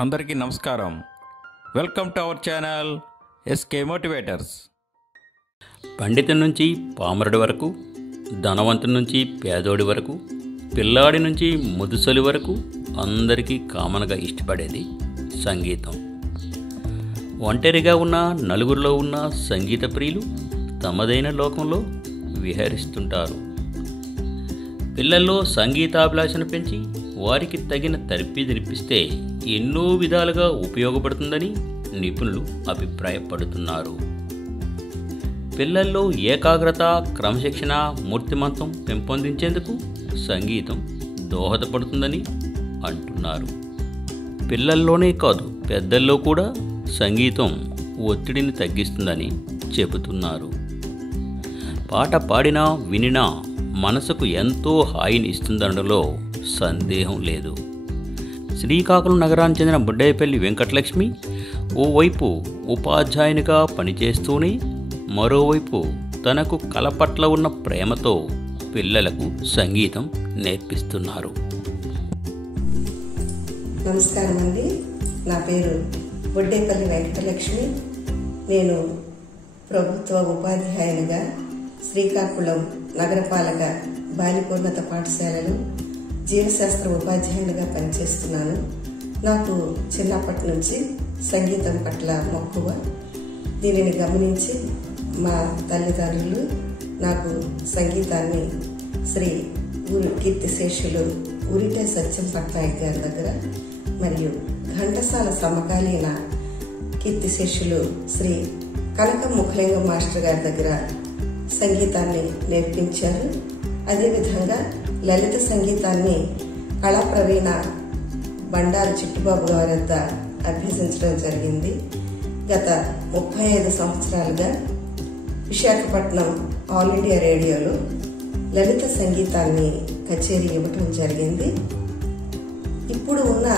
అందరికీ నమస్కారం. Welcome to our channel SK motivators. పండితుడి నుంచి పామరుడి వరకు, ధనవంతుడి నుంచి పేదోడి వరకు, పిల్లాడి నుంచి ముదుసలి వరకు అందరికీ కామన్గా ఇష్టపడేది సంగీతం. ఒంటరిగా ఉన్న నలుగురిలో ఉన్న సంగీత ప్రియులు తమదైన లోకంలో విహరిస్తుంటారు. పిల్లల్లో సంగీతాభిలాషను పెంచి వారికి తగిన తర్ఫీదునిప్పిస్తే ఎన్నో విధాలుగా ఉపయోగపడుతుందని నిపుణులు అభిప్రాయపడుతున్నారు. పిల్లల్లో ఏకాగ్రత, క్రమశిక్షణ, మూర్తిమంతం పెంపొందించేందుకు సంగీతం దోహదపడుతుందని అంటున్నారు. పిల్లల్లోనే కాదు, పెద్దల్లో కూడా సంగీతం ఒత్తిడిని తగ్గిస్తుందని చెబుతున్నారు. పాట పాడినా వినినా మనసుకు ఎంతో హాయిని ఇస్తుందనడంలో సందేహం లేదు. శ్రీకాకుళం నగరానికి చెందిన బుడ్డేపల్లి వెంకటలక్ష్మి ఓవైపు ఉపాధ్యాయునిగా పనిచేస్తూనే మరోవైపు తనకు కళ పట్ల ఉన్న ప్రేమతో పిల్లలకు సంగీతం నేర్పిస్తున్నారు. నమస్కారం అండి. నా పేరు బుడ్డేపల్లి వెంకటలక్ష్మి. నేను ప్రభుత్వ ఉపాధ్యాయునిగా శ్రీకాకుళం నగరపాలక బాలికోన్నత పాఠశాలలో జీవశాస్త్ర ఉపాధ్యాయునిగా పనిచేస్తున్నాను. నాకు చిన్నప్పటి నుంచి సంగీతం పట్ల మక్కువ. దీనిని గమనించి మా తల్లిదండ్రులు నాకు సంగీతాన్ని శ్రీ కీర్తిశేషులు ఉరిటే సత్యం పట్నాయక్ గారి దగ్గర మరియు ఘంటసాల సమకాలీన కీర్తిశేషులు శ్రీ కనక ముఖలింగ మాస్టర్ గారి దగ్గర సంగీతాన్ని నేర్పించారు. అదేవిధంగా లలిత సంగీతాన్ని కళాప్రవీణ బండారు చిట్టుబాబు గారి వద్ద అభ్యసించడం జరిగింది. గత 35 సంవత్సరాలుగా విశాఖపట్నం ఆల్ ఇండియా రేడియోలో లలిత సంగీతాన్ని కచేరీ ఇవ్వటం జరిగింది. ఇప్పుడు ఉన్న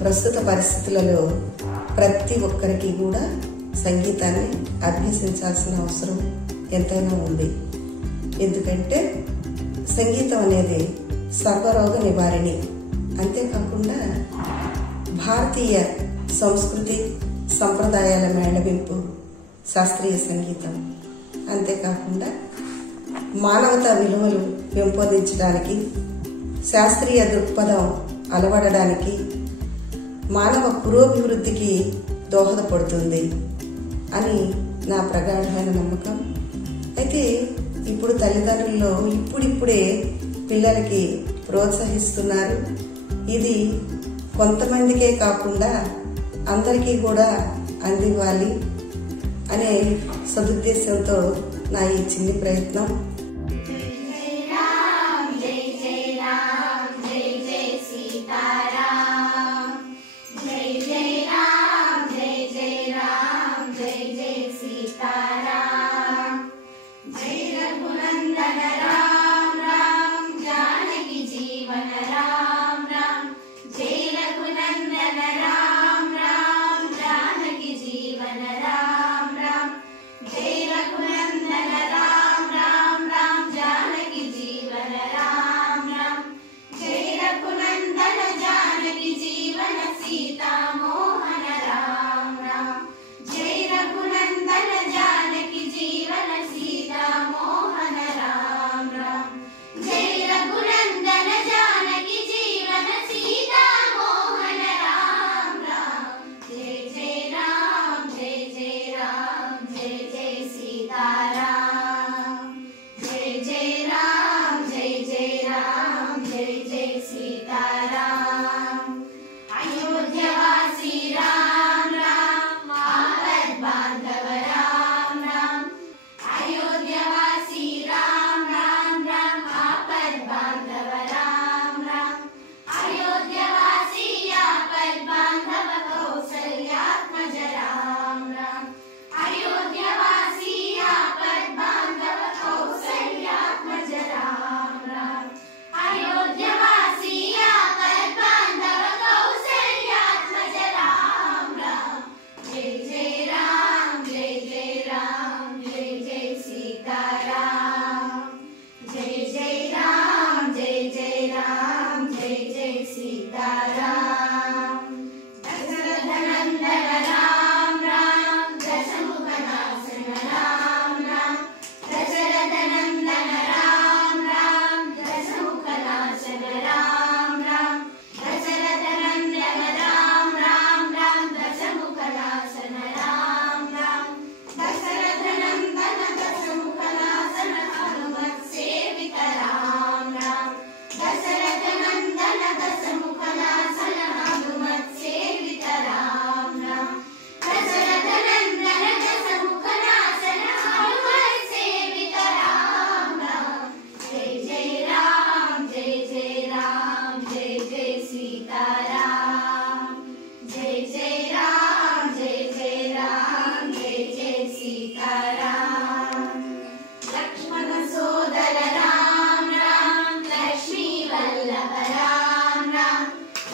ప్రస్తుత పరిస్థితులలో ప్రతి ఒక్కరికి కూడా సంగీతాన్ని అభ్యసించాల్సిన అవసరం ఎంతైనా ఉంది. ఎందుకంటే సంగీతం అనేది సర్వరోగ నివారణి. అంతేకాకుండా భారతీయ సంస్కృతి సంప్రదాయాల మేళవింపు శాస్త్రీయ సంగీతం. అంతేకాకుండా మానవతా విలువలు పెంపొందించడానికి, శాస్త్రీయ దృక్పథం అలవడడానికి, మానవ పురోభివృద్ధికి దోహదపడుతుంది అని నా ప్రగాఢమైన నమ్మకం. అయితే ఇప్పుడు తల్లిదండ్రుల్లో ఇప్పుడిప్పుడే పిల్లలకి ప్రోత్సహిస్తున్నారు. ఇది కొంతమందికే కాకుండా అందరికీ కూడా అందివ్వాలి అనే సదుద్దేశంతో నా ఈ చిన్ని ప్రయత్నం.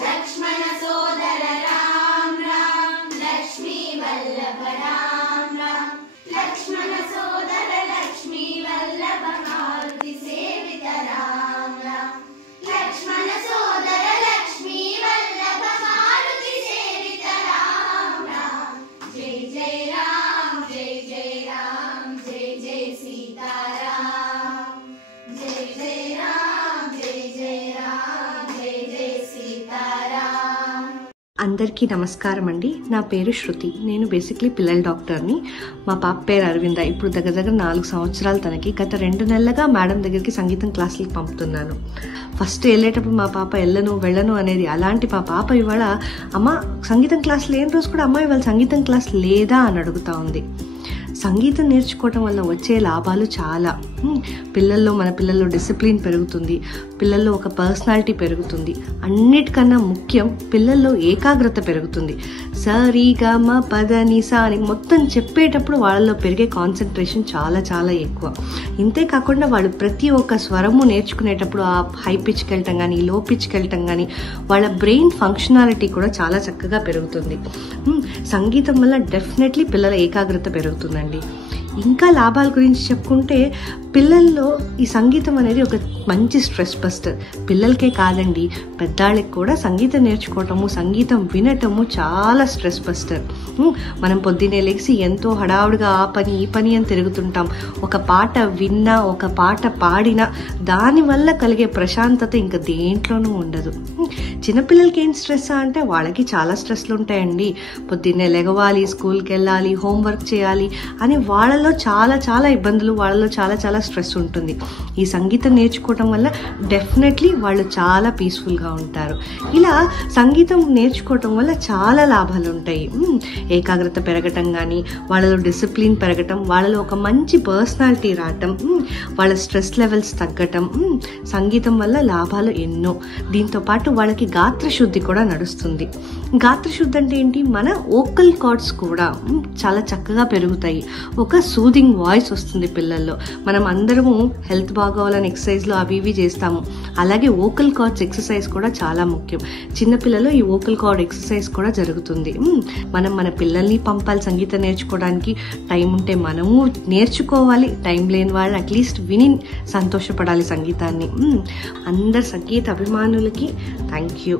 లక్ష్మణ సోదర రామ్ రామ్ లక్ష్మీ వల్లభ రామ్ రామ్ లక్ష్మణ సోదర లక్ష్మీ వల్లభ మారుతి సేవిత రామ్ రామ్ లక్ష్మణ సోదర లక్ష్మీ వల్లభ మారుతి సేవిత రామ్ రామ్ జై జై రామ్ జై జై రామ్ జై జై సీతారాం జై జై రామ్ జై జై రామ్ జై జై సీతారాం. అందరికీ నమస్కారం అండి. నా పేరు శృతి. నేను బేసిక్లీ పిల్లల డాక్టర్ని. మా పాప పేరు అరవింద. ఇప్పుడు దగ్గర 4 సంవత్సరాలు తనకి. గత 2 నెలలుగా మేడం దగ్గరికి సంగీతం క్లాసులకి పంపుతున్నాను. ఫస్ట్ వెళ్ళేటప్పుడు మా పాప వెళ్ళను అనేది అలాంటి మా పాప ఇవాళ అమ్మ సంగీతం క్లాస్ లేని రోజు కూడా అమ్మ ఇవాళ సంగీతం క్లాస్ లేదా అని అడుగుతూ ఉంది. సంగీతం నేర్చుకోవటం వల్ల వచ్చే లాభాలు చాలా. మన పిల్లల్లో డిసిప్లిన్ పెరుగుతుంది, పిల్లల్లో ఒక పర్సనాలిటీ పెరుగుతుంది, అన్నిటికన్నా ముఖ్యం పిల్లల్లో ఏకాగ్రత పెరుగుతుంది. సరిగా మ పద నిసా అని మొత్తం చెప్పేటప్పుడు వాళ్ళలో పెరిగే కాన్సన్ట్రేషన్ చాలా చాలా ఎక్కువ. ఇంతే కాకుండా వాళ్ళు ప్రతి ఒక్క స్వరము నేర్చుకునేటప్పుడు ఆ హై పిచ్కి వెళ్ళటం కానీ లో పిచ్కి వెళ్ళటం కానీ వాళ్ళ బ్రెయిన్ ఫంక్షనాలిటీ కూడా చాలా చక్కగా పెరుగుతుంది. సంగీతం వల్ల డెఫినెట్లీ పిల్లల ఏకాగ్రత పెరుగుతుందండి. ఇంకా లాభాల గురించి చెప్పుకుంటే పిల్లల్లో ఈ సంగీతం అనేది ఒక మంచి స్ట్రెస్ బస్టర్. పిల్లలకే కాదండి, పెద్దాళ్ళకి కూడా సంగీతం నేర్చుకోవటము, సంగీతం వినటము చాలా స్ట్రెస్ బస్టర్. మనం పొద్దున్నే లేచి ఎంతో హడావుడిగా ఆ పని ఈ పని అని తిరుగుతుంటాం. ఒక పాట విన్నా, ఒక పాట పాడినా దానివల్ల కలిగే ప్రశాంతత ఇంకా దేంట్లోనూ ఉండదు. చిన్నపిల్లలకి ఏం స్ట్రెస్ అంటే వాళ్ళకి చాలా స్ట్రెస్లు ఉంటాయండి. పొద్దున్నే లెగవాలి, స్కూల్కి వెళ్ళాలి, హోంవర్క్ చేయాలి అని వాళ్ళలో చాలా చాలా ఇబ్బందులు, వాళ్ళలో చాలా చాలా స్ట్రెస్ ఉంటుంది. ఈ సంగీతం నేర్చుకోవటం వల్ల డెఫినెట్లీ వాళ్ళు చాలా పీస్ఫుల్గా ఉంటారు. ఇలా సంగీతం నేర్చుకోవటం వల్ల చాలా లాభాలు ఉంటాయి. ఏకాగ్రత పెరగటం కానీ, వాళ్ళలో డిసిప్లిన్ పెరగటం, వాళ్ళలో ఒక మంచి పర్సనాలిటీ రావటం, వాళ్ళ స్ట్రెస్ లెవెల్స్ తగ్గటం, సంగీతం వల్ల లాభాలు ఎన్నో. దీంతోపాటు వాళ్ళకి గాత్రశుద్ధి కూడా నడుస్తుంది. గాత్రశుద్ధి అంటే ఏంటి? మన వోకల్ కార్డ్స్ కూడా చాలా చక్కగా పెరుగుతాయి. ఒక సూదింగ్ వాయిస్ వస్తుంది పిల్లల్లో. మనం అందరము హెల్త్ బాగోవాలని ఎక్సర్సైజ్లు అవి ఇవి చేస్తాము. అలాగే వోకల్ కార్డ్స్ ఎక్సర్సైజ్ కూడా చాలా ముఖ్యం. చిన్నపిల్లలు ఈ వోకల్ కార్డ్ ఎక్సర్సైజ్ కూడా జరుగుతుంది. మనం మన పిల్లల్ని పంపాలి సంగీతం నేర్చుకోవడానికి. టైం ఉంటే మనము నేర్చుకోవాలి, టైం లేని వాళ్ళు అట్లీస్ట్ విని సంతోషపడాలి సంగీతాన్ని. అందరు సంగీత అభిమానులకి థ్యాంక్ యూ.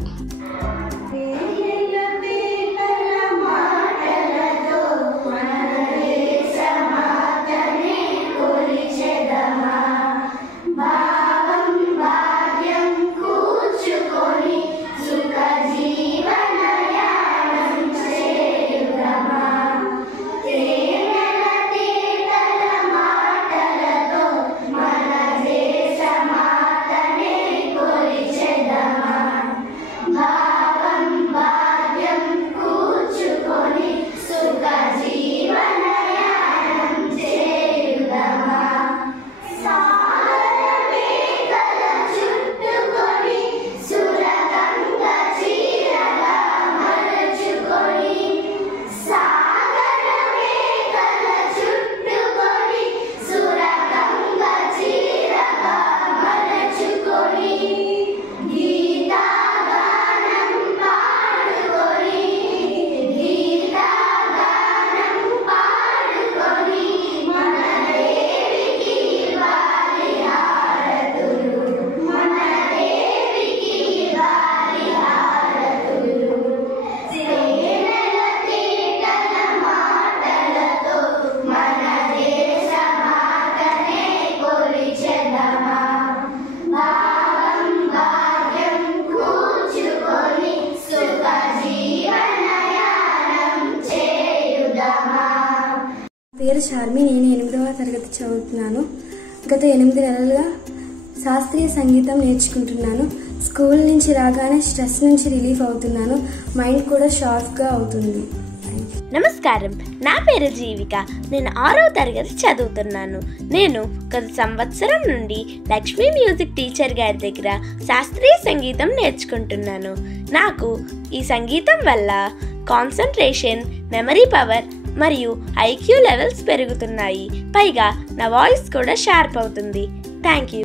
పేరు చార్మి. నేను 8వ తరగతి చదువుతున్నాను. గత 8 నెలలుగా శాస్త్రీయ సంగీతం నేర్చుకుంటున్నాను. స్కూల్ నుంచి రాగానే స్ట్రెస్ నుంచి రిలీఫ్ అవుతున్నాను. మైండ్ కూడా షార్ప్గా అవుతుంది. నమస్కారం, నా పేరు జీవిక. నేను 6వ తరగతి చదువుతున్నాను. నేను గత సంవత్సరం నుండి లక్ష్మీ మ్యూజిక్ టీచర్ గారి దగ్గర శాస్త్రీయ సంగీతం నేర్చుకుంటున్నాను. నాకు ఈ సంగీతం వల్ల కాన్సంట్రేషన్, మెమరీ పవర్ మరియు ఐక్యూ లెవెల్స్ పెరుగుతున్నాయి. పైగా నా వాయిస్ కూడా షార్ప్ అవుతుంది. Thank you.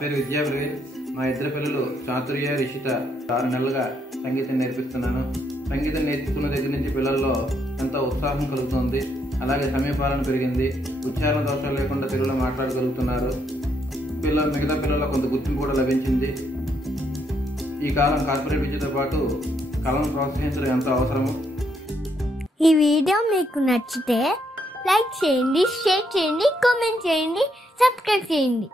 పేరు విద్యా ప్రవీణ్. మా ఇద్దరు పిల్లలు చాతుర్య, రిషిత 6 నెలలుగా సంగీతం నేర్పిస్తున్నాను. సంగీతం నేర్చుకున్న దగ్గర నుంచి పిల్లల్లో ఎంతో ఉత్సాహం కలుగుతుంది. అలాగే సమయపాలన పెరిగింది. ఉచ్చారణ దోషాలు లేకుండా తెలుగులో మాట్లాడగలుగుతున్నారు. మిగతా పిల్లల్లో కొంత గుర్తింపు కూడా లభించింది. ఈ కాలం కార్పొరేట్ విద్యతో పాటు కళను ప్రోత్సహించడం ఎంతో అవసరము. ఈ వీడియో మీకు నచ్చితే లైక్ చేయండి, షేర్ చేయండి, కామెంట్ చేయండి, సబ్స్క్రైబ్ చేయండి.